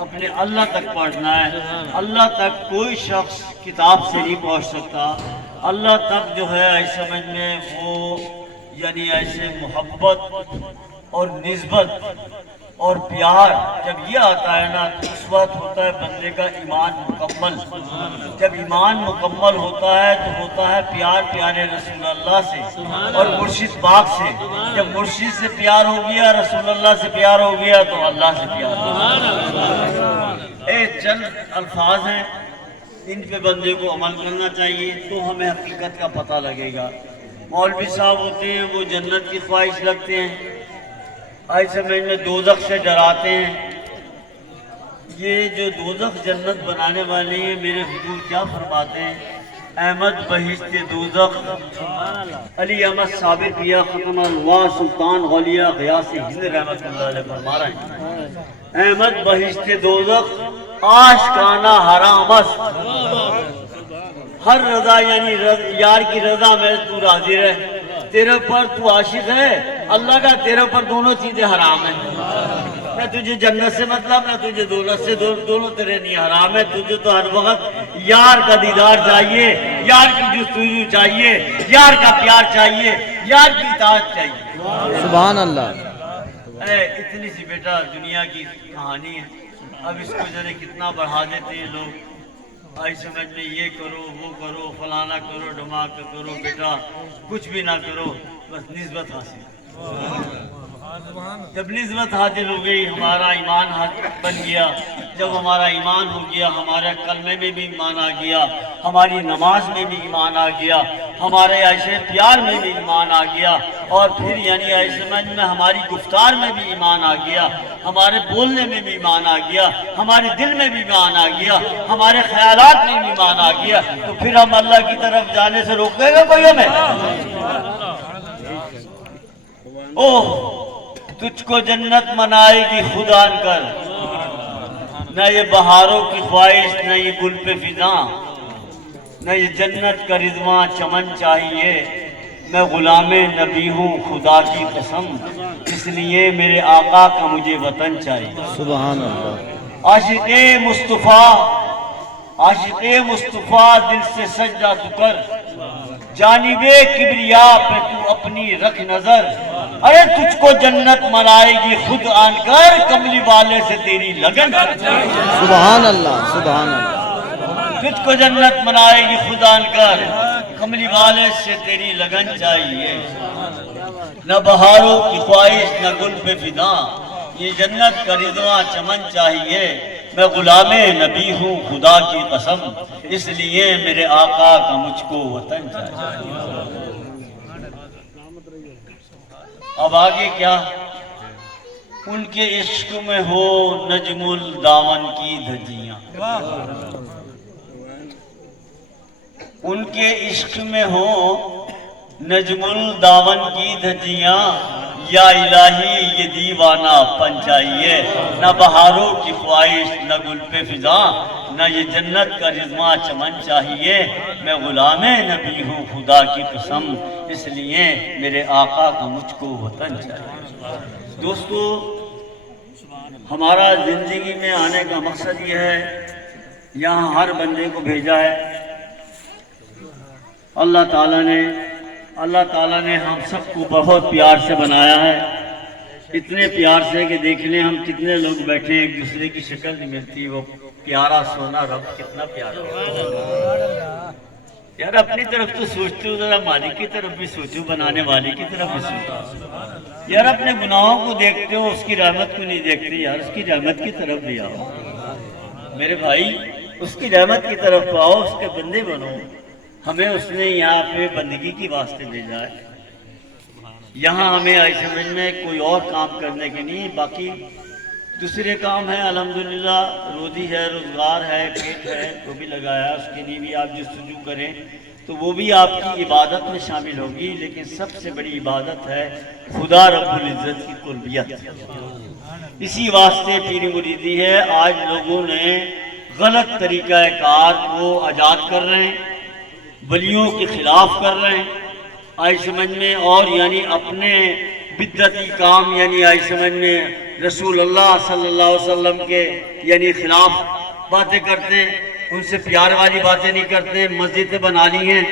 اپنے اللہ تک پہنچنا ہے۔ اللہ تک کوئی شخص کتاب سے نہیں پہنچ سکتا۔ اللہ تک جو ہے ایسے سمجھ میں وہ یعنی ایسے محبت اور نسبت اور پیار جب یہ آتا ہے نا تو اس وقت ہوتا ہے بندے کا ایمان مکمل۔ جب ایمان مکمل ہوتا ہے تو ہوتا ہے پیار پیارے رسول اللہ سے اور مرشد پاک سے۔ جب مرشد سے پیار ہو گیا، رسول اللہ سے پیار ہو گیا تو اللہ سے پیار ہو گیا۔ چند الفاظ ہیں، ان پہ بندے کو عمل کرنا چاہیے تو ہمیں حقیقت کا پتہ لگے گا۔ مولوی صاحب ہوتے ہیں وہ جنت کی خواہش رکھتے ہیں، ایسے میں دوزخ سے ڈراتے ہیں۔ یہ جو دوزخ جنت بنانے والے ہیں میرے حضور کیا فرماتے ہیں؟ احمد بہشت دوزخ علی احمد صابر کیا ختم اللہ سلطان غولیہ غیاث ہند رحمت اللہ علیہ فرما رہے ہیں احمد بہشت دوزخ آشکانہ حرام است، ہر رضا یعنی یار کی رضا میں تو راضی رہ، تیرے پر تو عاشق ہے اللہ کا، تیرے پر دونوں چیزیں حرام ہیں۔ نہ تجھے جنت سے مطلب نہ تجھے دولت سے، دونوں تیرے نہیں حرام ہے۔ تجھے تو ہر وقت یار کا دیدار چاہیے، یار کی جستجو چاہیے، یار کا پیار چاہیے، یار کی اطاعت چاہیے۔ سبحان اللہ۔ اتنی سی بیٹا دنیا کی کہانی ہے، اب اس کو ذرا کتنا بڑھا دیتے ہیں لوگ، آئی سمجھ میں یہ کرو وہ کرو فلانا کرو ڈھماکہ کرو، بیٹا کچھ بھی نہ کرو، بس نسبت حاصل۔ جب نسبت حاصل ہو گئی ہمارا ایمان بن گیا، جب ہمارا ایمان ہو گیا ہمارے کلمے میں بھی ایمان آ گیا، ہماری نماز میں بھی ایمان آ گیا، ہمارے ایسے پیار میں بھی ایمان آ گیا، اور پھر یعنی ایسے میں ہماری گفتار میں بھی ایمان آ گیا، ہمارے بولنے میں بھی ایمان آ گیا، ہمارے دل میں بھی ایمان آ گیا، ہمارے خیالات میں بھی ایمان آ گیا، تو پھر ہم اللہ کی طرف جانے سے روکے گا کوئی ہمیں؟ اوہ تجھ کو جنت منائے گی خدا ان کر، نہ یہ بہاروں کی خواہش نہ یہ گل پہ فضاں، نہ یہ جنت کا رضواں چمن چاہیے، میں غلام نبی ہوں خدا کی قسم، اس لیے میرے آقا کا مجھے وطن چاہیے۔ سبحان اللہ۔ عاشق مصطفیٰ، عاشق مصطفیٰ دل سے سجدہ تو کر، جانب کبریا پہ تو اپنی رکھ نظر، ارے تجھ کو جنت منائے گی خود آن کر، کملی والے سے تیری لگن۔ سبحان اللہ۔ سبحان اللہ۔ تجھ کو جنت منائے گی خود آن کر، کملی والے سے تیری لگن چاہیے، نہ بہاروں کی خواہش نہ گل پہ فضاں، یہ جنت کا رضواں چمن چاہیے، میں غلام نبی ہوں خدا کی قسم، اس لیے میرے آقا کا مجھ کو وطن چاہیے۔ اب آگے کیا؟ ان کے عشق میں ہو نجم الدامن کی دھجیاں، ان کے عشق میں ہو نجم الدامن کی دھجیاں، یا الہی یہ دیوانہ پن چاہیے، نہ بہاروں کی خواہش نہ گل پہ فضاں، نہ یہ جنت کا رضواں چمن چاہیے، میں غلام نبی ہوں خدا کی قسم، اس لیے میرے آقا کا مجھ کو وطن چاہیے۔ دوستو ہمارا زندگی میں آنے کا مقصد یہ ہے، یہاں ہر بندے کو بھیجا ہے اللہ تعالیٰ نے ہم سب کو بہت پیار سے بنایا ہے، اتنے پیار سے کہ دیکھ لیں ہم کتنے لوگ بیٹھے ہیں ایک دوسرے کی شکل نہیں ملتی، وہ پیارا سونا رب کتنا پیارا۔ یار اپنی طرف تو سوچتے ہو، ذرا مالک کی طرف بھی سوچو، بنانے والے کی طرف بھی سوچو۔ یار اپنے گناہوں کو دیکھتے ہو، اس کی رحمت کو نہیں دیکھتے، یار اس کی رحمت کی طرف بھی آؤ میرے بھائی، اس کی رحمت کی طرف آؤ، اس کے بندے بنو۔ ہمیں اس نے یہاں پہ بندگی کی واسطے بھیجا ہے، یہاں ہمیں ایسے سمجھ میں کوئی اور کام کرنے کے نہیں، باقی دوسرے کام ہیں الحمدللہ، روزی ہے روزگار ہے پیٹ ہے وہ بھی لگایا، اس کے لیے بھی آپ جستجو کریں تو وہ بھی آپ کی عبادت میں شامل ہوگی، لیکن سب سے بڑی عبادت ہے خدا رب العزت کی قربیت۔ اسی واسطے پیری مریدی ہے، آج لوگوں نے غلط طریقہ کار کو ایجاد کر رہے ہیں، ولیوں کے خلاف کر رہے ہیں، آج سمجھ میں، اور یعنی اپنے بدعتی کام یعنی آئی سمجھ میں رسول اللہ صلی اللہ علیہ وسلم کے یعنی خلاف باتیں کرتے ہیں، ان سے پیار والی باتیں نہیں کرتے، مسجدیں بنا لی ہیں،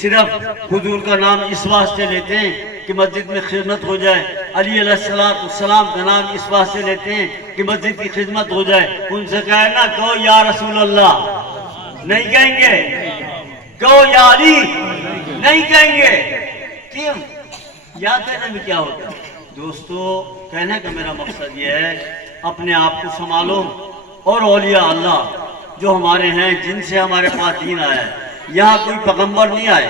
صرف حضور کا نام اس واسطے لیتے ہیں کہ مسجد میں خدمت ہو جائے، علی علیہ السلام کا نام اس واسطے لیتے ہیں کہ مسجد کی خدمت ہو جائے۔ ان سے کہے نا کہو یا رسول اللہ، نہیں کہیں گے، کہو یا علی، نہیں کہیں گے، کیوں؟ یاد کہنے میں کیا ہوتا ہے؟ دوستو، کہنے کا میرا مقصد یہ ہے اپنے آپ کو سنبھالو، اور اولیاء اللہ جو ہمارے ہیں جن سے ہمارے پاس دین آیا ہے، یہاں کوئی پیغمبر نہیں آئے،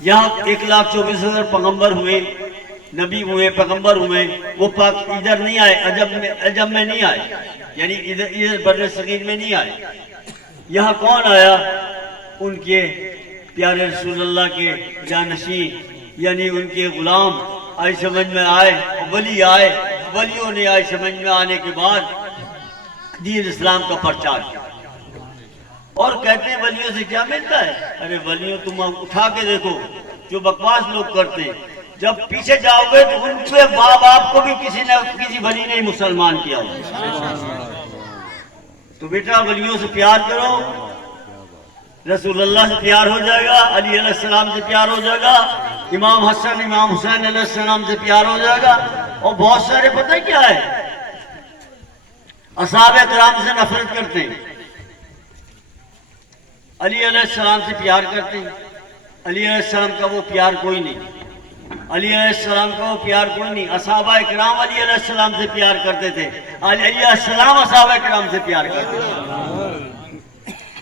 یہاں 1,24,000 پیغمبر ہوئے، نبی ہوئے، پیغمبر ہوئے، وہ پاک ادھر نہیں آئے، عجم میں نہیں آئے، یعنی ادھر بر صغیر میں نہیں آئے۔ یہاں کون آیا؟ ان کے پیارے رسول اللہ کے جانشین یعنی ان کے غلام آئی سمجھ میں آئے، ولی آئے، ولیوں نے آئی سمجھ میں آنے کے بعد دین اسلام کا پرچار کیا۔ اور کہتے ہیں ولیوں سے کیا ملتا ہے؟ ارے ولیوں تم اٹھا کے دیکھو جو بکواس لوگ کرتے ہیں، جب پیچھے جاؤ گے تو ان کے ماں باپ کو بھی کسی ولی نے مسلمان کیا ہو۔ تو بیٹا ولیوں سے پیار کرو، رسول اللہ سے پیار ہو جائے گا، علی علیہ السلام سے پیار ہو جائے گا، امام حسن امام حسین علیہ السلام سے پیار ہو جائے گا۔ اور بہت سارے پتہ کیا ہے، اصحاب کرام سے نفرت کرتے ہیں، علی علیہ السلام سے پیار کرتے ہیں۔ علی علیہ السلام کا وہ پیار کوئی نہیں، علی علیہ السلام کا وہ پیار کوئی نہیں۔ اصحابہ کرام علی علیہ السلام سے پیار کرتے تھے، علی علیہ السلام اصحابہ کرام سے پیار کرتے تھے۔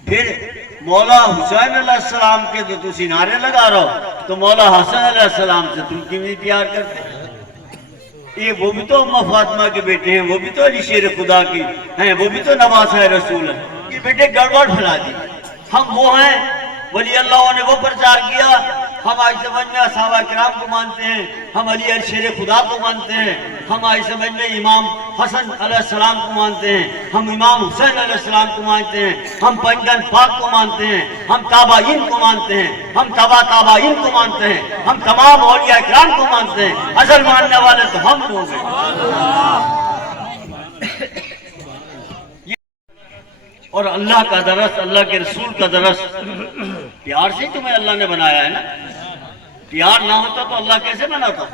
پھر مولا حسین علیہ السلام کے جو تسی نعرے لگا رہا ہو، تو مولا حسن علیہ السلام سے تم کیوں نہیں پیار کرتے؟ وہ بھی تو اماں فاطمہ کے بیٹے ہیں، وہ بھی تو علی شیر خدا کی ہیں، وہ بھی تو نواسہ رسول ہیں۔ یہ بیٹے گڑبڑ پھیلا دی، ہم وہ ہیں، ولی اللہ نے وہ پرچار کیا، ہم آج سمجھ میں صحابہ کرام کو مانتے ہیں، ہم علی شیر خدا کو مانتے ہیں، ہم آج سمجھ میں امام حسن علیہ السلام کو مانتے ہیں، ہم امام حسین علیہ السلام کو مانتے ہیں، ہم پنجگن پاک کو مانتے ہیں، ہم تابعین کو مانتے ہیں، ہم تابعین کو مانتے ہیں، ہم تمام اولیاء کرام کو مانتے ہیں۔ اصل ماننے والے تو ہم لوگ ہیں۔ اور اللہ کا درس، اللہ کے رسول کا درس، پیار سے تمہیں اللہ نے بنایا ہے نا۔ پیار نہ ہوتا تو اللہ کیسے بناتا؟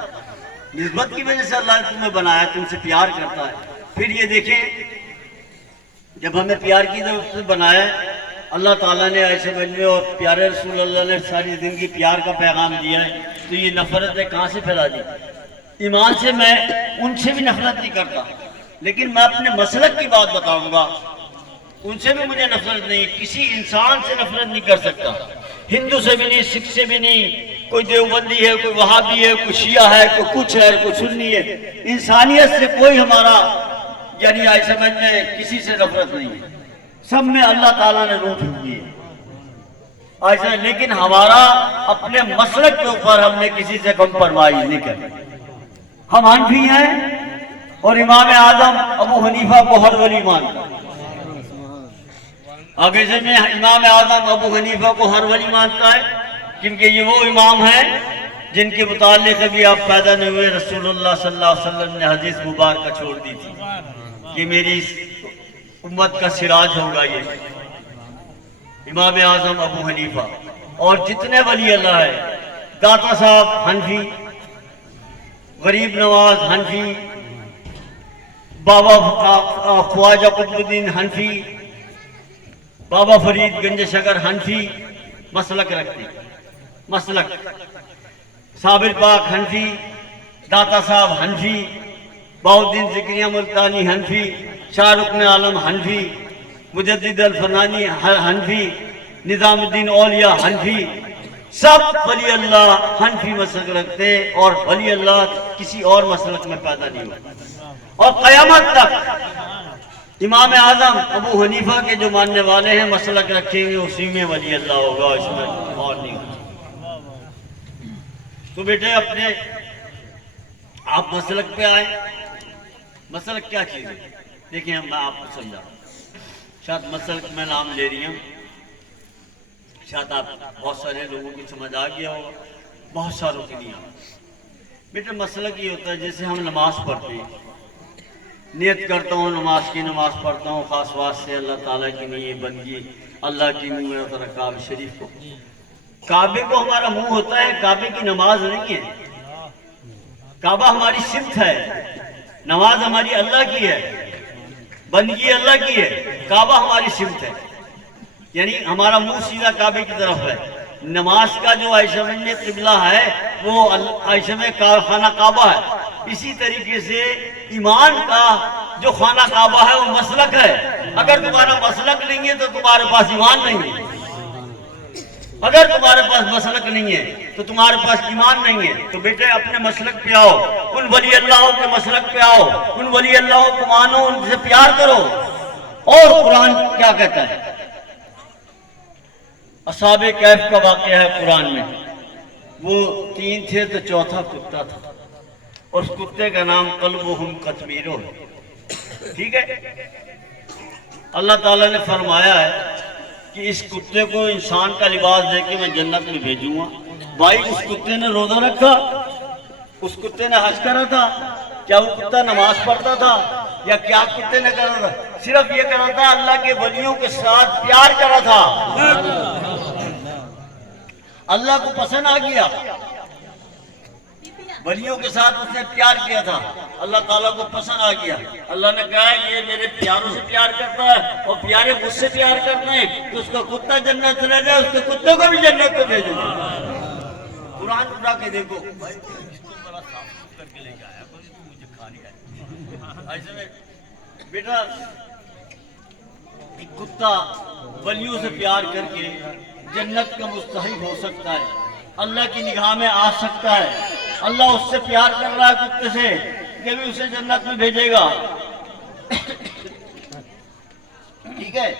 نسبت کی وجہ سے اللہ نے تمہیں بنایا، تم سے پیار کرتا ہے۔ پھر یہ دیکھیں، جب ہمیں پیار کی طرف سے بنایا اللہ تعالیٰ نے ایسے بننے، اور پیارے رسول اللہ نے ساری زندگی پیار کا پیغام دیا ہے، تو یہ نفرتیں کہاں سے پھیلا دی؟ ایمان سے میں ان سے بھی نفرت نہیں کرتا، لیکن میں اپنے مسلک کی بات بتاؤں گا، ان سے بھی مجھے نفرت نہیں، کسی انسان سے نفرت نہیں کر سکتا، ہندو سے بھی نہیں، سکھ سے بھی نہیں، کوئی دیوبندی ہے، کوئی وہابی ہے، کوئی شیعہ ہے، کوئی کچھ ہے، کوئی سنی ہے، انسانیت سے کوئی ہمارا یعنی آئی سمجھ میں کسی سے نفرت نہیں ہے، سب میں اللہ تعالیٰ نے روح دی ہے ایسا۔ لیکن ہمارا اپنے مسلک کے اوپر ہم نے کسی سے کمپرومائز نہیں کرنا۔ ہم حنفی ہیں اور امام اعظم ابو حنیفہ کو ہر ولی مانتا ہے، آگے سے میں امام اعظم ابو حنیفہ کو ہر ولی مانتا ہے، کیونکہ یہ وہ امام ہیں جن کے متعلق ابھی آپ پیدا نہیں ہوئے، رسول اللہ صلی اللہ علیہ وسلم نے حدیث مبارکہ چھوڑ دی تھی کہ میری امت کا سراج ہوگا یہ امام اعظم ابو حنیفہ۔ اور جتنے ولی اللہ ہے، داتا صاحب حنفی، غریب نواز حنفی، بابا خواجہ قطب الدین حنفی، بابا فرید گنج شکر حنفی مسلک رکھتے ہیں، مسلک صابر پاک حنفی، داتا صاحب حنفی، بہاؤالدین زکریا ملتانی حنفی، شاہ رکن عالم حنفی، مجدد الفنانی حنفی، نظام الدین اولیاء حنفی، سب ولی اللہ حنفی مسلک رکھتے، اور ولی اللہ کسی اور مسلک میں پیدا نہیں ہوا۔ اور قیامت تک امام اعظم ابو حنیفہ کے جو ماننے والے ہیں مسلک رکھیں گے، اسی میں ولی اللہ ہوگا، اس میں اور نہیں ہوگا۔ تو بیٹے اپنے آپ مسلک پہ آئیں۔ مسلک کیا چیز ہے؟ دیکھیں میں آپ کو سمجھا، شاید مسلک میں نام لے رہی ہوں، شاید آپ بہت سارے لوگوں کی سمجھ آ گیا ہوگا، بہت ساروں کی نہیں آ، بیٹا مسئلہ یہ ہوتا ہے جیسے ہم نماز پڑھتے ہیں، نیت کرتا ہوں نماز پڑھتا ہوں خاص واسطے سے اللہ تعالیٰ کی نیت بندگی، اللہ کی منہ میں کعبہ شریف کو، کعبے کو ہمارا منہ ہوتا ہے، کعبے کی نماز نہیں ہے، کعبہ ہماری صفت ہے، نماز ہماری اللہ کی ہے، بندگی اللہ کی ہے، کعبہ ہماری صفت ہے، یعنی ہمارا منہ سیدھا کعبے کی طرف ہے۔ نماز کا جو عائشہ میں قبلہ ہے وہ عائشہ میں خانہ کعبہ ہے، اسی طریقے سے ایمان کا جو خانہ کعبہ ہے وہ مسلک ہے۔ اگر تمہارا مسلک نہیں ہے تو تمہارے پاس ایمان نہیں ہے، اگر تمہارے پاس مسلک نہیں ہے تو تمہارے پاس ایمان نہیں ہے۔ تو بیٹے اپنے مسلک پہ آؤ، ان ولی اللہ کے مسلک پہ آؤ، ان ولی اللہ کو مانو، ان سے پیار کرو۔ اور قرآن کیا کہتا ہے؟ اصحاب کہف کا واقعہ ہے قرآن میں، وہ 3 تھے تو چوتھا کتا تھا، اور اس کتے کا نام قلبہم قطمیر ہے، ٹھیک ہے؟ اللہ تعالیٰ نے فرمایا ہے کہ اس کتے کو انسان کا لباس دے کے میں جنت میں بھیجوں گا۔ بھائی اس کتے نے روزہ رکھا، اس کتے نے حج کرا تھا، کیا وہ کتا نماز پڑھتا تھا یا کیا کتے نے کرا تھا؟ صرف یہ کرا تھا اللہ کے ولیوں کے ساتھ پیار کرا تھا، اللہ کو پسند آ گیا، ولیوں کے ساتھ اس نے پیار کیا تھا، اللہ تعالیٰ کو پسند آ گیا۔ اللہ نے کہا یہ میرے پیاروں سے پیار کرتا ہے اور پیارے مجھ سے پیار کرتے ہیں تو اس کا کتا جنت چلا جائے، اس کے کتے کو بھی جنت میں بھیجو۔ قرآن اٹھا کے دیکھو، بھائی اس کو بڑا صاف کر کے لے کے آیا، مجھے کھا نہیں آیا۔ ایسے میں بیٹا ایک کتا ولیوں سے پیار کر کے جنت کا مستحق ہو سکتا ہے، اللہ کی نگاہ میں آ سکتا ہے، اللہ اس سے پیار کر رہا ہے کتے سے کہ بھی اسے جنت میں بھیجے گا، ٹھیک ہے؟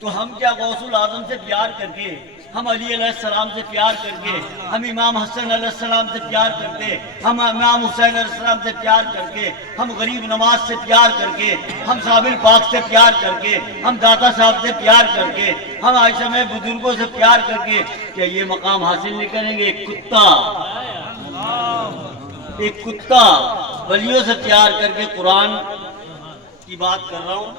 تو ہم کیا غوث الاعظم سے پیار کر کے، ہم علی علیہ السلام سے پیار کر کے، ہم امام حسن علیہ السلام سے پیار کرتے، ہم امام حسین علیہ السلام سے پیار کر کے، ہم غریب نواز سے پیار کر کے، ہم صابر پاک سے پیار کر کے، ہم داتا صاحب سے پیار کر کے، ہم عائشہ میں بزرگوں سے پیار کر کے کیا یہ مقام حاصل نہیں کریں گے؟ ایک کتا ولیوں سے پیار کر کے قرآن کی بات کر رہا ہوں،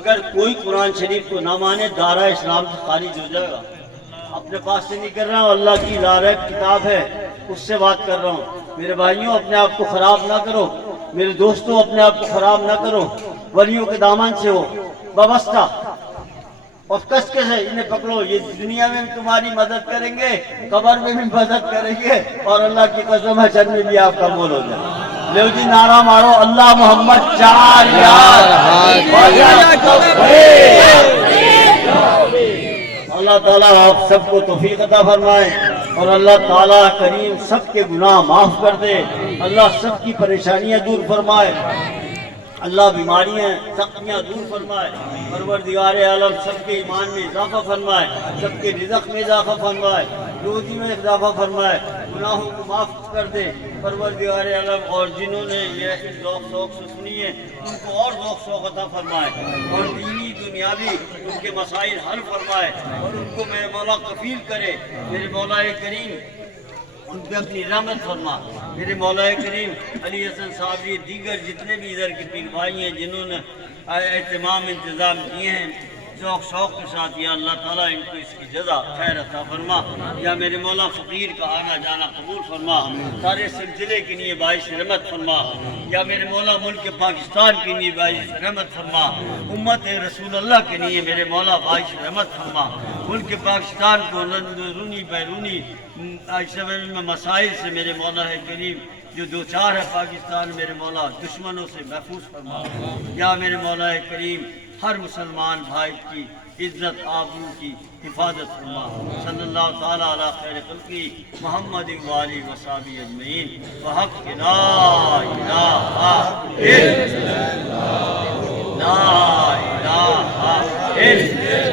اگر کوئی قرآن شریف کو نہ مانے دائرہ اسلام سے خارج ہو جائے گا۔ اپنے پاس سے نہیں کر رہا ہوں، اللہ کی لارب کتاب ہے اس سے بات کر رہا ہوں۔ میرے بھائیوں اپنے آپ کو خراب نہ کرو، میرے دوستوں اپنے آپ کو خراب نہ کرو، ولیوں کے دامن سے ہو وابستہ اور کس کے سے انہیں پکڑو، یہ دنیا میں بھی تمہاری مدد کریں گے، قبر میں بھی مدد کریں گے، اور اللہ کی قسم حشر میں بھی آپ کا مول ہو جائے۔ لیو جی نعرہ مارو، اللہ محمد 4 یار۔ اللہ تعالیٰ آپ سب کو توفیق عطا فرمائے اور اللہ تعالیٰ کریم سب کے گناہ معاف کر دے، اللہ سب کی پریشانیاں دور فرمائے، اللہ بیماریاں سختیاں دور فرمائے، پروردگار عالم سب کے ایمان میں اضافہ فرمائے، سب کے رزق میں اضافہ فرمائے، روزی میں اضافہ فرمائے، گناہوں کو معاف کر دے پروردگار عالم، اور جنہوں نے یہ ذوق شوق سے سنی ہے ان کو اور ذوق شوق عطا فرمائے، اور دینی دنیاوی ان کے مسائل حل فرمائے، اور ان کو میرے مولا کفیل کرے، میرے مولا کریم ان پہ اپنی رحمت فرما، میرے مولا کریم علی حسن صاحبی دیگر جتنے بھی ادھر کے پیر بھائی ہیں جنہوں نے اہتمام انتظام کیے ہیں ذوق شوق کے ساتھ، یا اللہ تعالیٰ ان کو اس کی جزا خیر عطا فرما، یا میرے مولا فقیر کا آنا جانا قبول فرما، سارے سلسلے کے لیے باعث رحمت فرما، یا میرے مولا ملک پاکستان کے لیے باعث رحمت فرما، امت رسول اللہ کے لیے میرے مولا باعث رحمت فرما، ملک پاکستان کو رونی بیرونی میں مسائل سے میرے مولا کریم جو دو چار ہے پاکستان، میرے مولا دشمنوں سے محفوظ فرما، یا میرے مولا کریم ہر مسلمان بھائی کی عزت آبرو کی حفاظت فرما، صلی اللہ تعالیٰ علی خیر خلقی محمد والی وصحبہ اجمعین، بحق لا الہ الا اللہ، لا الہ الا اللہ۔